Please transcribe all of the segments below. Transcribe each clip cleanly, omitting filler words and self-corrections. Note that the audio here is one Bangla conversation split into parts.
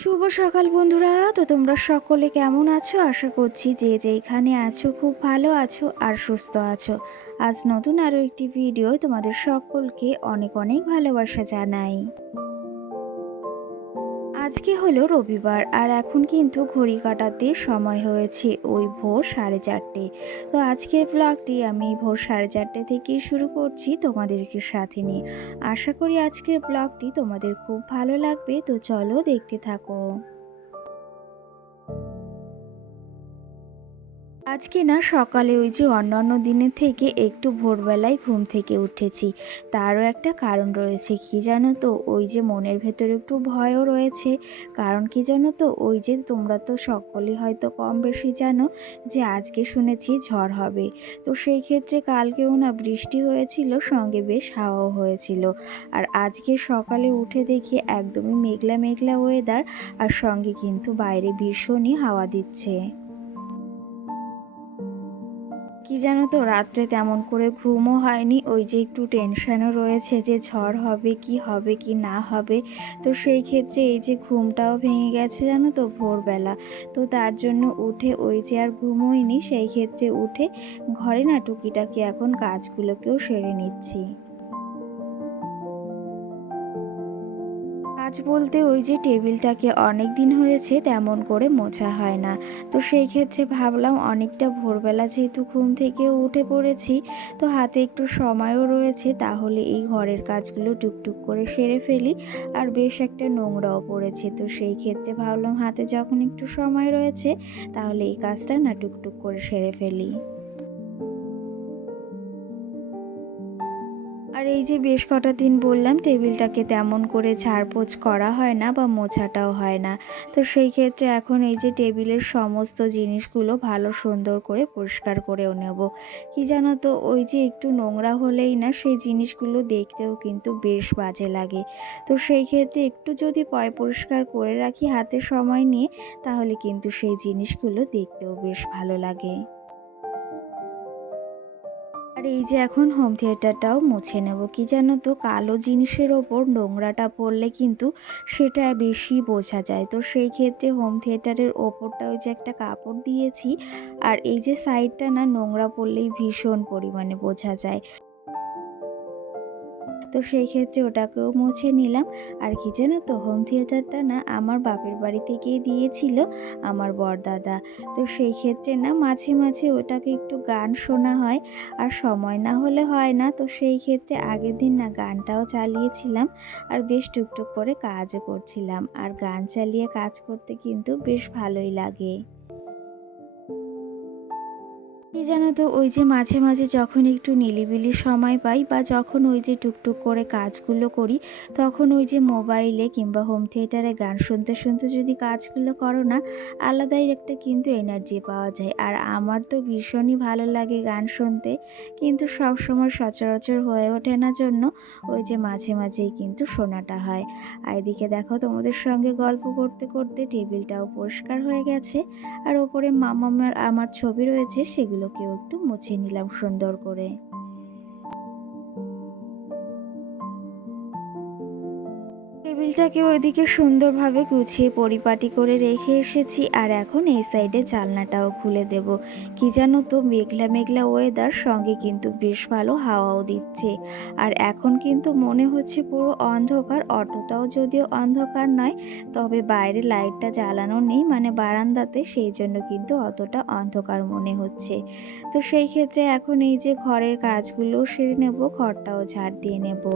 শুভ সকাল বন্ধুরা। তো তোমরা সকলে কেমন আছো? আশা করছি যে যেখানে আছো খুব ভালো আছো আর সুস্থ আছো। আজ নতুন আরও একটি ভিডিও তোমাদের সকলকে অনেক অনেক ভালোবাসা জানাই। আজকে হলো রবিবার আর এখন কিন্তু ঘড়ি কাটাতে সময় হয়েছে ওই ভোর 4:30। তো আজকের ব্লগটি আমি ভোর 4:30 থেকেই শুরু করছি তোমাদেরকে সাথে নিয়ে। আশা করি আজকের ব্লগটি তোমাদের খুব ভালো লাগবে, তো চলো দেখতে থাকো। আজকে না সকালে ওই যে অন্যান্য দিনের থেকে একটু ভোরবেলায় ঘুম থেকে উঠেছি। তারও একটা কারণ রয়েছে, কি জানো তো, ওই যে মনের ভেতরে একটু ভয়ও রয়েছে। কারণ কি জানো তো, ওই যে তোমরা তো সকলেই হয়তো কম বেশি জানো যে আজকে শুনেছি ঝড় হবে। তো সেই ক্ষেত্রে কালকেও না বৃষ্টি হয়েছিল, সঙ্গে বেশ হাওয়াও হয়েছিল। আর আজকে সকালে উঠে দেখি একদমই মেঘলা মেঘলা ওয়েদার, আর সঙ্গে কিন্তু বাইরে ভীষণই হাওয়া দিচ্ছে। কি জানো তো, রাত্রে তেমন করে ঘুমও হয়নি, ওই যে একটু টেনশনও রয়েছে যে ঝড় হবে কি না হবে। তো সেই ক্ষেত্রে এই যে ঘুমটাও ভেঙে গেছে জানো তো ভোরবেলা। তো তার জন্য উঠে ওই যে আর ঘুমোইনি, সেই ক্ষেত্রে উঠে ঘরে না টুকিটাকি এখন কাজগুলোকেও সেরে নিচ্ছি। কাজ বলতে ওই যে টেবিলটাকে অনেক দিন হয়েছে তেমন করে মোছা হয় না। তো সেই ক্ষেত্রে ভাবলাম অনেকটা ভোরবেলা যেহেতু ঘুম থেকে উঠে পড়েছি, তো হাতে একটু সময়ও রয়েছে, তাহলে এই ঘরের কাজগুলো টুকটুক করে সেরে ফেলি। আর বেশ একটা নোংরাও পড়েছে, তো সেই ক্ষেত্রে ভাবলাম হাতে যখন একটু সময় রয়েছে তাহলে এই কাজটা না টুকটুক করে সেরে ফেলি। আর এই যে বেশ কটা দিন বললাম টেবিলটাকে তেমন করে ঝাড়পোছ করা হয় না বা মোছাটাও হয় না। তো সেই ক্ষেত্রে এখন এই যে টেবিলের সমস্ত জিনিসগুলো ভালো সুন্দর করে পরিষ্কার করেও নেব। কি জানো তো, ওই যে একটু নোংরা হলেই না সেই জিনিসগুলো দেখতেও কিন্তু বেশ বাজে লাগে। তো সেই ক্ষেত্রে একটু যদি পয় পরিষ্কার করে রাখি হাতে সময় নিয়ে, তাহলে কিন্তু সেই জিনিসগুলো দেখতেও বেশ ভালো লাগে। আর এই যে এখন হোম থিয়েটারটাও মুছে নেব। কি জানো তো, কালো জিনিসের ওপর নোংরাটা পড়লে কিন্তু সেটা বেশি বোঝা যায়। তো সেই ক্ষেত্রে হোম থিয়েটারের ওপরটা ওই যে একটা কাপড় দিয়েছি, আর এই যে সাইডটা না নোংরা পড়লেই ভীষণ পরিমাণে বোঝা যায়। তো সেই ক্ষেত্রে ওটাকেও মুছে নিলাম। আর কি জানো তো, হোম থিয়েটারটা না আমার বাপের বাড়ি থেকেই দিয়েছিল আমার বড়দাদা। তো সেই ক্ষেত্রে না মাঝে মাঝে ওটাকে একটু গান শোনা হয়, আর সময় না হলে হয় না। তো সেই ক্ষেত্রে আগের দিন না গানটাও চালিয়েছিলাম, আর বেশ টুকটুক করে কাজও করছিলাম। আর গান চালিয়ে কাজ করতে কিন্তু বেশ ভালোই লাগে। কি জানো তো, ওই যে মাঝে মাঝে যখন একটু নিলিবিলি সময় পাই বা যখন ওই যে টুকটুক করে কাজগুলো করি, তখন ওই যে মোবাইলে কিংবা হোম থিয়েটারে গান শুনতে শুনতে যদি কাজগুলো করো না, আলাদাই একটা কিন্তু এনার্জি পাওয়া যায়। আর আমার তো ভীষণই ভালো লাগে গান শুনতে, কিন্তু সব সময় সচরাচর হয়ে ওঠে না জন্য ওই যে মাঝে মাঝেই কিন্তু শোনাটা হয়। আর এদিকে দেখো তোমাদের সঙ্গে গল্প করতে করতে টেবিলটাও পরিষ্কার হয়ে গেছে, আর ওপরে মামামের আমার ছবি রয়েছে, সেগুলোকেও একটু মুছে নিলাম সুন্দর করে। টেবিলটাকে ওইদিকে সুন্দরভাবে গুছিয়ে পরিপাটি করে রেখে এসেছি, আর এখন এই সাইডে জানলাটাও খুলে দেব। কি জানো তো, মেঘলা মেঘলা ওয়েদার, সঙ্গে কিন্তু বেশ ভালো হাওয়াও দিচ্ছে। আর এখন কিন্তু মনে হচ্ছে পুরো অন্ধকার, অটোটাও যদিও অন্ধকার নয়, তবে বাইরে লাইটটা জ্বালানো নেই, মানে বারান্দাতে, সেই জন্য কিন্তু অতটা অন্ধকার মনে হচ্ছে। তো সেই ক্ষেত্রে এখন এই যে ঘরের কাজগুলো সেরে নেব, ঘরটাও ঝাড় দিয়ে নেব।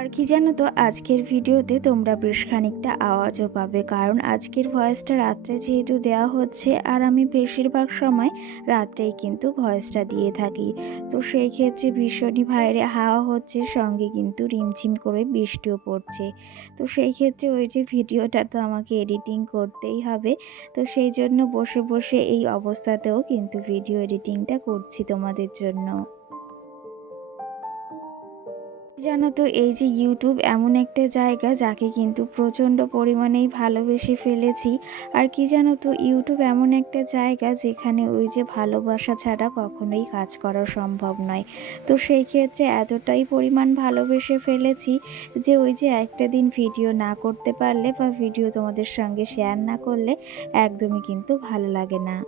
আর কি জানো তো, আজকের ভিডিওতে তোমরা বেশ খানিকটা আওয়াজও পাবে, কারণ আজকের ভয়েসটা রাত্রে যেহেতু দেওয়া হচ্ছে, আর আমি বেশিরভাগ সময় রাত্রেই কিন্তু ভয়েসটা দিয়ে থাকি। তো সেই ক্ষেত্রে ভীষণই বাইরে হাওয়া হচ্ছে, সঙ্গে কিন্তু রিমঝিম করে বৃষ্টিও পড়ছে। তো সেই ক্ষেত্রে ওই যে ভিডিওটা তো আমাকে এডিটিং করতেই হবে, তো সেই জন্য বসে বসে এই অবস্থাতেও কিন্তু ভিডিও এডিটিংটা করছি তোমাদের জন্য। জানো তো এই যে ইউটিউব এমন একটা জায়গা যাকে কিন্তু প্রচণ্ড পরিমাণেই ভালোবেসে ফেলেছি। আর কি জানো তো ইউটিউব এমন একটা জায়গা যেখানে ওই যে ভালোবাসা ছাড়া কখনোই কাজ করা সম্ভব নয়। তো সেই ক্ষেত্রে এতটাই পরিমাণ ভালোবেসে ফেলেছি যে ওই যে একটা দিন ভিডিও না করতে পারলে বা ভিডিও তোমাদের সঙ্গে শেয়ার না করলে একদমই কিন্তু ভালো লাগে না।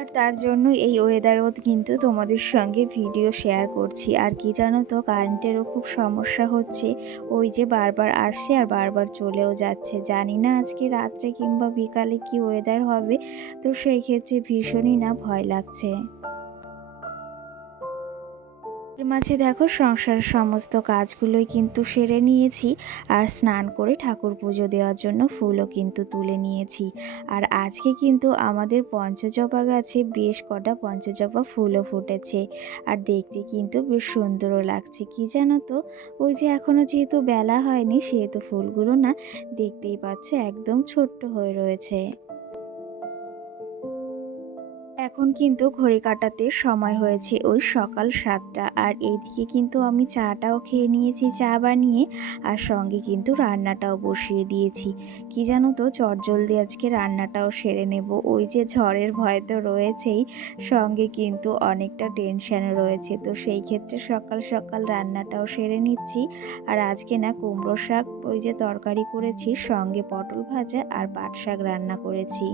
আর তার জন্য এই ওয়েদারও কিন্তু তোমাদের সঙ্গে ভিডিও শেয়ার করছি। আর কি জানো তো কারেন্টেরও খুব সমস্যা হচ্ছে, ওই যে বারবার আসছে আর বারবার চলেও যাচ্ছে। জানি না আজকে রাত্রে কিংবা বিকালে কি ওয়েদার হবে, তো সেই ক্ষেত্রে ভীষণই না ভয় লাগছে। এর মাঝে দেখো সংসারের সমস্ত কাজগুলোই কিন্তু সেরে নিয়েছি আর স্নান করে ঠাকুর পুজো দেওয়ার জন্য ফুলও কিন্তু তুলে নিয়েছি। আর আজকে কিন্তু আমাদের পঞ্চজবা গাছে বেশ কটা পঞ্চজবা ফুলও ফুটেছে আর দেখতে কিন্তু বেশ সুন্দরও লাগছে। কি জানো তো ওই যে এখনো যেহেতু বেলা হয়নি সেহেতু ফুলগুলো না দেখতেই পাচ্ছ একদম ছোট্ট হয়ে রয়েছে। এখন কিন্তু ঘড়ি কাঁটাতে সময় হয়েছে ওই সকাল 7টা। আর এইদিকে কিন্তু আমি চাটাও খেয়ে নিয়েছি, চা বানিয়ে, আর সঙ্গে কিন্তু রান্নাটাও বসিয়ে দিয়েছি। কি জানো তো চটজলদি আজকে রান্নাটাও সেরে নেব। ওই যে ঝড়ের ভয় তো রয়েছেই, সঙ্গে কিন্তু অনেকটা টেনশানও রয়েছে। তো সেই ক্ষেত্রে সকাল সকাল রান্নাটাও সেরে নিচ্ছি। আর আজকে না কুমড়ো শাক ওই যে তরকারি করেছি, সঙ্গে পটল ভাজা আর পাট শাক রান্না করেছি।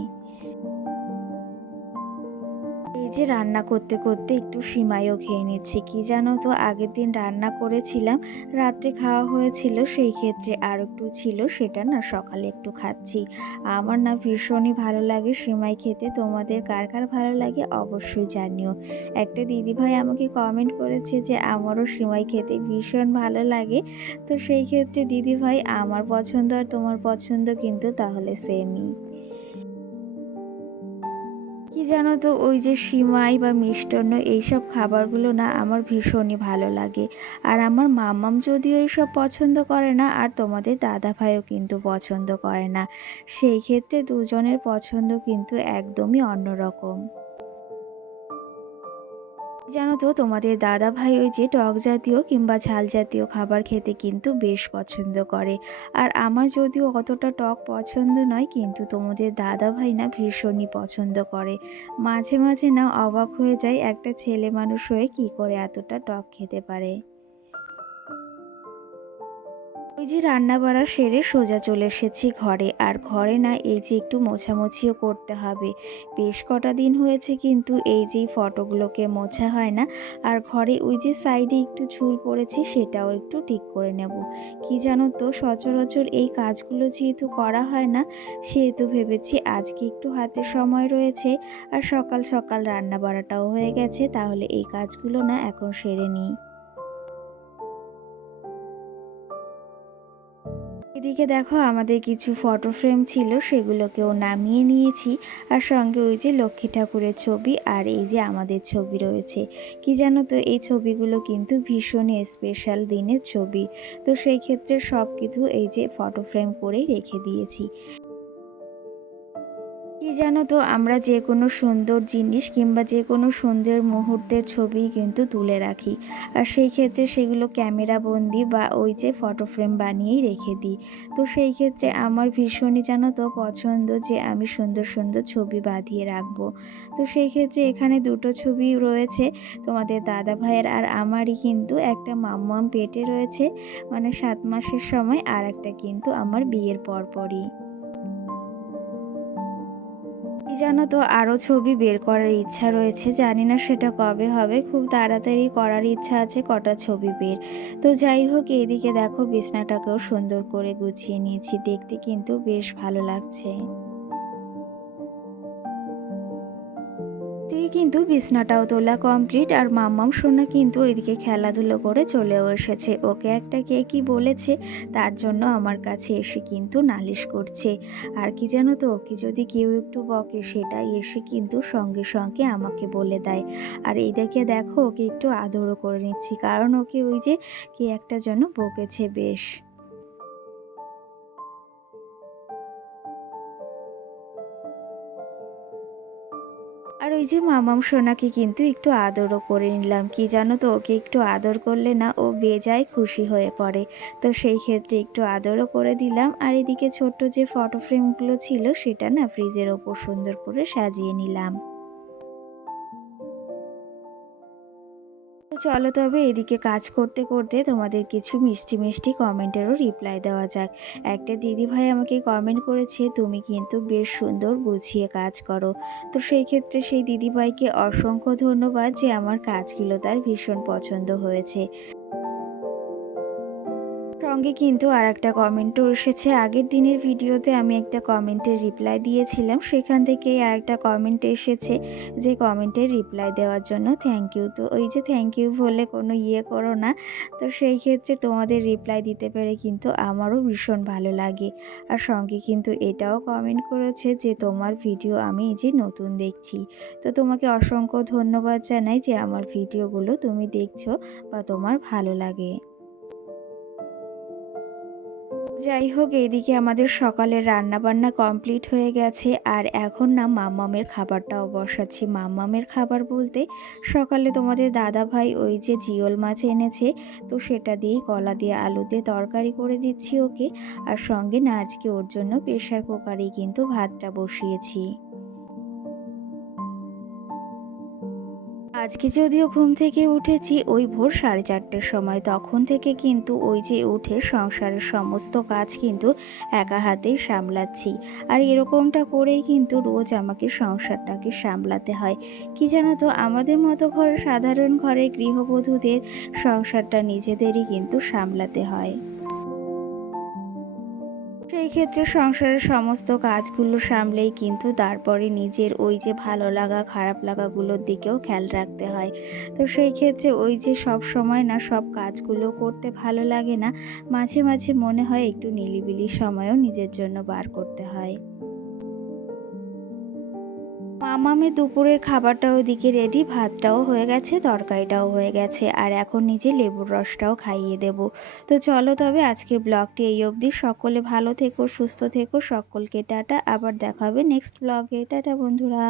এই যে রান্না করতে করতে একটু সিমাইও খেয়ে নিচ্ছি। কি জানো তো আগের দিন রান্না করেছিলাম, রাত্রে খাওয়া হয়েছিল, সেই ক্ষেত্রে আর একটু ছিল, সেটা না সকালে একটু খাচ্ছি। আমার না ভীষণই ভালো লাগে সিমাই খেতে। তোমাদের কার কার ভালো লাগে অবশ্যই জানিও। একটা দিদিভাই আমাকে কমেন্ট করেছে যে আমারও সিমাই খেতে ভীষণ ভালো লাগে। তো সেই ক্ষেত্রে দিদিভাই আমার পছন্দ আর তোমার পছন্দ কিন্তু তাহলে সেমই। কি জানো তো ওই যে সিমাই বা মিষ্টান্ন এইসব খাবারগুলো না আমার ভীষণই ভালো লাগে। আর আমার মাম্মাম যদিও এইসব পছন্দ করে না আর তোমাদের দাদা ভাইও কিন্তু পছন্দ করে না, সেই ক্ষেত্রে দুজনের পছন্দ কিন্তু একদমই অন্যরকম। জানো তো তোমাদের দাদা ভাই ওই যে টক জাতীয় কিংবা ঝাল জাতীয় খাবার খেতে কিন্তু বেশ পছন্দ করে। আর আমার যদিও অতটা টক পছন্দ নয়, কিন্তু তোমাদের দাদা ভাই না ভীষণই পছন্দ করে। মাঝে মাঝে না অবাক হয়ে যায় একটা ছেলে মানুষ হয়ে কি করে এতটা টক খেতে পারে। ওই যে রান্না বাড়া সেরে সোজা চলে এসেছি ঘরে। আর ঘরে না এই যে একটু মোছামুছিও করতে হবে। বেশ কটা দিন হয়েছে কিন্তু এই যে ফটোগুলোকে মোছা হয় না। আর ঘরে ওই যে সাইডে একটু ঝুল পড়েছে সেটাও একটু ঠিক করে নেব। কি জানো তো সচরাচর এই কাজগুলো যেহেতু করা হয় না, সেহেতু ভেবেছি আজকে একটু হাতে সময় রয়েছে আর সকাল সকাল রান্না বাড়াটাও হয়ে গেছে, তাহলে এই কাজগুলো না এখন সেরে নিই। এদিকে দেখো আমাদের কিছু ফটো ফ্রেম ছিল সেগুলোকেও নামিয়ে নিয়েছি। আর সঙ্গে ওই যে লক্ষ্মী ঠাকুরের ছবি আর এই যে আমাদের ছবি রয়েছে। কি জানো তো এই ছবিগুলো কিন্তু ভীষণই স্পেশাল দিনের ছবি। তো সেই ক্ষেত্রে সব কিছু এই যে ফটো ফ্রেম করেই রেখে দিয়েছি। কি জানো তো আমরা যে কোনো সুন্দর জিনিস কিংবা যে কোনো সুন্দর মুহূর্তের ছবি কিন্তু তুলে রাখি। আর সেই ক্ষেত্রে সেগুলো ক্যামেরা বন্দি বা ওই যে ফটো ফ্রেম বানিয়েই রেখে দিই। তো সেই ক্ষেত্রে আমার ভীষণই জানো তো পছন্দ যে আমি সুন্দর সুন্দর ছবি বাঁধিয়ে রাখবো। তো সেই ক্ষেত্রে এখানে দুটো ছবি রয়েছে, তোমাদের দাদা ভাইয়ের আর আমারই। কিন্তু একটা মাম্মাম পেটে রয়েছে মানে 7 মাসের সময়, আর একটা কিন্তু আমার বিয়ের পরপরই। কি জানো তো আরও ছবি বের করার ইচ্ছা রয়েছে, জানি না সেটা কবে হবে। খুব তাড়াতাড়ি করার ইচ্ছা আছে কটা ছবি বের। তো যাই হোক এইদিকে দেখো বিছনাটাকেও সুন্দর করে গুছিয়ে নিয়েছি, দেখতে কিন্তু বেশ ভালো লাগছে। দিকে কিন্তু বিছনাটাও তোলা কমপ্লিট আর মাম্মাম সোনা কিন্তু ওইদিকে খেলাধুলো করে চলেও এসেছে। ওকে একটা কে কি বলেছে তার জন্য আমার কাছে এসে কিন্তু নালিশ করছে। আর কি জানো তো ওকে যদি কেউ একটু বকে সেটাই এসে কিন্তু সঙ্গে সঙ্গে আমাকে বলে দেয়। আর এই দেখে দেখো ওকে একটু আদরও করে নিচ্ছি, কারণ ওকে ওই যে কে একটা যেন বকেছে বেশ। আর ওই যে মামাম সোনাকে কিন্তু একটু আদরও করে নিলাম। কি জানো তো, ওকে একটু আদর করলে না ও বেজায় খুশি হয়ে পড়ে। তো সেই ক্ষেত্রে একটু আদরও করে দিলাম। আর এদিকে ছোট্ট যে ফটো ফ্রেমগুলো ছিল সেটা না ফ্রিজের ওপর সুন্দর করে সাজিয়ে নিলাম। তো চলো তবে এদিকে কাজ করতে করতে তোমাদের কিছু মিষ্টি মিষ্টি কমেন্টেরও রিপ্লাই দেওয়া যাক। একটা দিদিভাই আমাকে কমেন্ট করেছে, তুমি কিন্তু বেশ সুন্দর গুছিয়ে কাজ করো। তো সেই ক্ষেত্রে সেই দিদিভাইকে অসংখ্য ধন্যবাদ যে আমার কাজগুলো তার ভীষণ পছন্দ হয়েছে। সঙ্গে কিন্তু আরেকটা কমেন্টও এসেছে। আগের দিনের ভিডিওতে আমি একটা কমেন্টের রিপ্লাই দিয়েছিলাম, সেখান থেকেই আরেকটা কমেন্ট এসেছে, যে কমেন্টের রিপ্লাই দেওয়ার জন্য থ্যাংক ইউ। তো ওই যে থ্যাংক ইউ বলে কোনো করো না। তো সেই ক্ষেত্রে তোমাদের রিপ্লাই দিতে পেরে কিন্তু আমারও ভীষণ ভালো লাগে। আর সঙ্গে কিন্তু এটাও কমেন্ট করেছে যে তোমার ভিডিও আমি এই যে নতুন দেখছি। তো তোমাকে অসংখ্য ধন্যবাদ জানাই যে আমার ভিডিওগুলো তুমি দেখছো বা তোমার ভালো লাগে। যাই হোক, এইদিকে আমাদের সকালের রান্নাবান্না কমপ্লিট হয়ে গেছে। আর এখন না মাম্মামের খাবারটাও বসাচ্ছি। মাম্মামের খাবার বলতে সকালে তোমাদের দাদাভাই ওই যে জিওল মাছ এনেছে, তো সেটা দিয়েই কলা দিয়ে আলু দিয়ে তরকারি করে দিচ্ছি ওকে। আর সঙ্গে না আজকে ওর জন্য প্রেশার কুকারেই কিন্তু ভাতটা বসিয়েছি। আজকে যদিও ঘুম থেকে উঠেছি ওই ভোর 4:30-র সময়, তখন থেকে কিন্তু ওই যে উঠে সংসারের সমস্ত কাজ কিন্তু একা হাতেই সামলাচ্ছি। আর এরকমটা করেই কিন্তু রোজ আমাকে সংসারটাকে সামলাতে হয়। কি জানো তো, আমাদের মতো সাধারণ ঘরের গৃহবধূদের সংসারটা নিজেদেরই কিন্তু সামলাতে হয়। সেই ক্ষেত্রে সংসারের সমস্ত কাজগুলো সামলেই কিন্তু তারপরে নিজের ওই যে ভালো লাগা খারাপ লাগাগুলোর দিকেও খেয়াল রাখতে হয়। তো সেই ক্ষেত্রে ওই যে সব সময় না সব কাজগুলো করতে ভালো লাগে না, মাঝে মাঝে মনে হয় একটু নিরিবিলি সময়ও নিজের জন্য বার করতে হয়। মামামের দুপুরের খাবারটাও ওদিকে রেডি, ভাতটাও হয়ে গেছে, তরকারিটাও হয়ে গেছে, আর এখন নিজে লেবুর রসটাও খাইয়ে দেব। তো চলো তবে আজকে ব্লগটি এই অবধি। সকলে ভালো থেকো, সুস্থ থেকো, সকলকে টাটা। আবার দেখা হবে নেক্সট ব্লগে। টাটা বন্ধুরা।